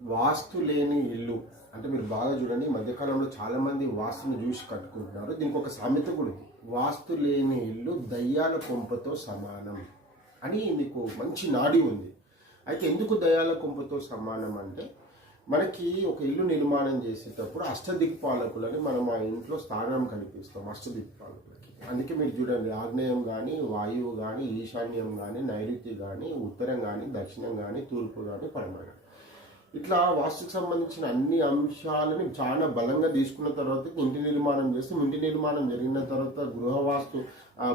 వాస్తు లేని ఇల్లు అంటే మీరు బాగా చూడండి, ఈ మధ్యకాలంలో చాలామంది వాస్తుని చూసి కట్టుకుంటున్నారు. దీనికి ఒక సామెత కూడా ఉంది. వాస్తు లేని ఇల్లు దయ్యాల కొంపతో సమానం అని మీకు మంచి నాడి ఉంది. అయితే ఎందుకు దయ్యాల కొంపతో సమానం అంటే, మనకి ఒక ఇల్లు నిర్మాణం చేసేటప్పుడు అష్టదిక్పాలకులని మనం ఆ ఇంట్లో స్థానం కల్పిస్తాం అష్టదిక్పాలకులకి. అందుకే మీరు చూడండి, ఆగ్నేయం కానీ, వాయువు కానీ, ఈశాన్యం కానీ, నైరుతి కానీ, ఉత్తరం కానీ, దక్షిణం కానీ, తూర్పు కానీ, పడమర కానీ, ఇట్లా వాస్తుకు సంబంధించిన అన్ని అంశాలని చాలా బలంగా తీసుకున్న తర్వాత ఇంటి నిర్మాణం చేస్తాం. ఇంటి నిర్మాణం జరిగిన తర్వాత గృహవాస్తు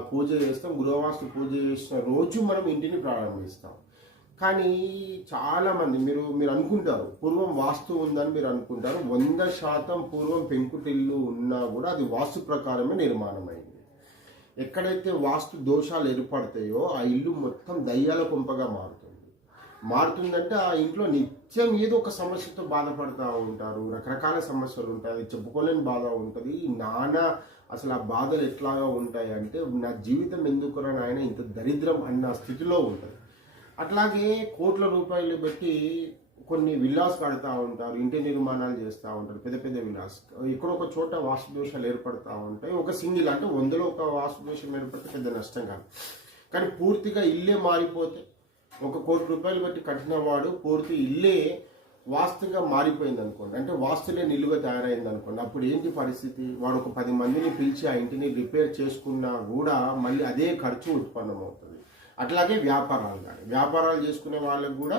పూజ చేస్తాం. గృహవాస్తు పూజ చేసిన రోజు మనం ఇంటిని ప్రారంభిస్తాం. కానీ చాలామంది మీరు అనుకుంటారు పూర్వం వాస్తు ఉందని మీరు అనుకుంటారు. 100% పూర్వం పెంకుటిల్లు ఉన్నా కూడా అది వాస్తు ప్రకారమే నిర్మాణం అయింది. ఎక్కడైతే వాస్తు దోషాలు ఏర్పడతాయో ఆ ఇల్లు మొత్తం దయ్యాల కొంపగా మారుతుందంటే ఆ ఇంట్లో నిత్యం ఏదో ఒక సమస్యతో బాధపడుతూ ఉంటారు. రకరకాల సమస్యలు ఉంటాయి, అది చెప్పుకోలేని బాధ ఉంటుంది. అసలు ఆ బాధలు ఎట్లాగా ఉంటాయి అంటే, నా జీవితం ఎందుకురా నాయన ఇంత దరిద్రం అన్న స్థితిలో ఉంటుంది. అట్లాగే కోట్ల రూపాయలు పెట్టి కొన్ని విల్లాస్ కడతా ఉంటారు, ఇంటి నిర్మాణాలు చేస్తూ ఉంటారు, పెద్ద పెద్ద విల్లాస్. ఎక్కడొక చోట వాస్తు దోషాలు ఏర్పడుతూ ఉంటాయి. ఒక సింగిల్ అంటే 100లో ఒక వాస్తు దోషం ఏర్పడితే పెద్ద నష్టం కాదు. కానీ పూర్తిగా ఇల్లే మారిపోతే, 1 కోటి రూపాయలు పెట్టి కట్టిన వాడు పూర్తి ఇల్లే వాస్తుగా మారిపోయింది అనుకోండి, అంటే వాస్తులే నిలువ తయారైంది అనుకోండి, అప్పుడు ఏంటి పరిస్థితి? వాడు ఒక 10 మందిని పిలిచి ఆ ఇంటిని రిపేర్ చేసుకున్నా కూడా మళ్ళీ అదే ఖర్చు ఉత్పన్నమవుతుంది. అట్లాగే వ్యాపారాలు చేసుకునే వాళ్ళకి కూడా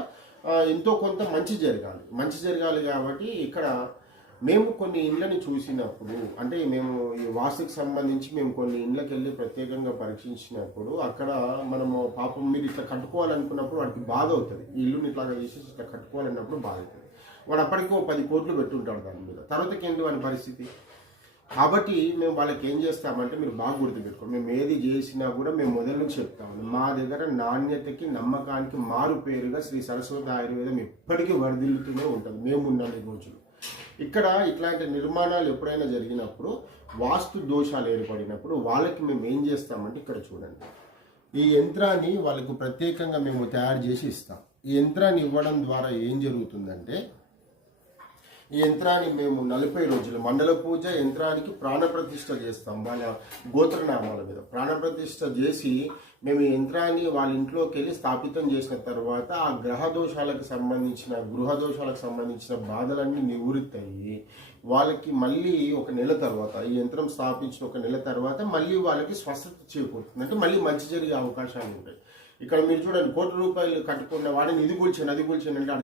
ఎంతో కొంత మంచి జరగాలి కాబట్టి ఇక్కడ మేము కొన్ని ఇండ్లని చూసినప్పుడు, అంటే మేము ఈ వాస్తుకి సంబంధించి మేము కొన్ని ఇండ్లకి వెళ్ళి ప్రత్యేకంగా పరీక్షించినప్పుడు అక్కడ మనము పాపం మీరు ఇట్లా కట్టుకోవాలనుకున్నప్పుడు వాడికి బాధ అవుతుంది. ఈ ఇల్లుని ఇట్లాగా చేసేసి ఇట్లా కట్టుకోవాలన్నప్పుడు బాధ అవుతుంది. వాడు అప్పటికి 10 కోట్లు పెట్టుంటాడు దాని మీద. తర్వాతకి ఏంటి వాడి పరిస్థితి? కాబట్టి మేము వాళ్ళకి ఏం చేస్తామంటే, మీరు బాగా గుర్తుపెట్టుకోండి, మేము ఏది చేసినా కూడా మేము మొదలుకి చెప్తాము. మా దగ్గర నాణ్యతకి నమ్మకానికి మారు పేరుగా శ్రీ సరస్వతి ఆయుర్వేదం ఎప్పటికీ వరదిల్లుతూనే ఉంటుంది. మేము ఉన్నాం ఈ రోజులు. ఇక్కడ ఇట్లాంటి నిర్మాణాలు ఎప్పుడైనా జరిగినప్పుడు, వాస్తు దోషాలు ఏర్పడినప్పుడు వాళ్ళకి మేము ఏం చేస్తామంటే, ఇక్కడ చూడండి, ఈ యంత్రాన్ని వాళ్ళకు ప్రత్యేకంగా మేము తయారు చేసి ఇస్తాం. ఈ యంత్రాన్ని ఇవ్వడం ద్వారా ఏం జరుగుతుందంటే, ఈ యంత్రాన్ని మేము 40 రోజులు మండల పూజ యంత్రానికి ప్రాణప్రతిష్ఠ చేస్తాం. వాళ్ళ గోత్రనామాల మీద ప్రాణప్రతిష్ఠ చేసి మేము ఈ యంత్రాన్ని వాళ్ళ ఇంట్లోకి వెళ్ళి స్థాపితం చేసిన తర్వాత ఆ గృహ దోషాలకు సంబంధించిన బాధలన్నీ నివృత్తి అయ్యి వాళ్ళకి మళ్ళీ 1 నెల తర్వాత, ఈ యంత్రం స్థాపించిన 1 నెల తర్వాత మళ్ళీ వాళ్ళకి స్వస్థత చేకూరుతుంది. అంటే మళ్ళీ మంచి జరిగే అవకాశాలు ఉంటాయి. ఇక్కడ మీరు చూడండి, 1 కోటి రూపాయలు కట్టుకున్న వాడిని ఇది కూల్చండి అంటే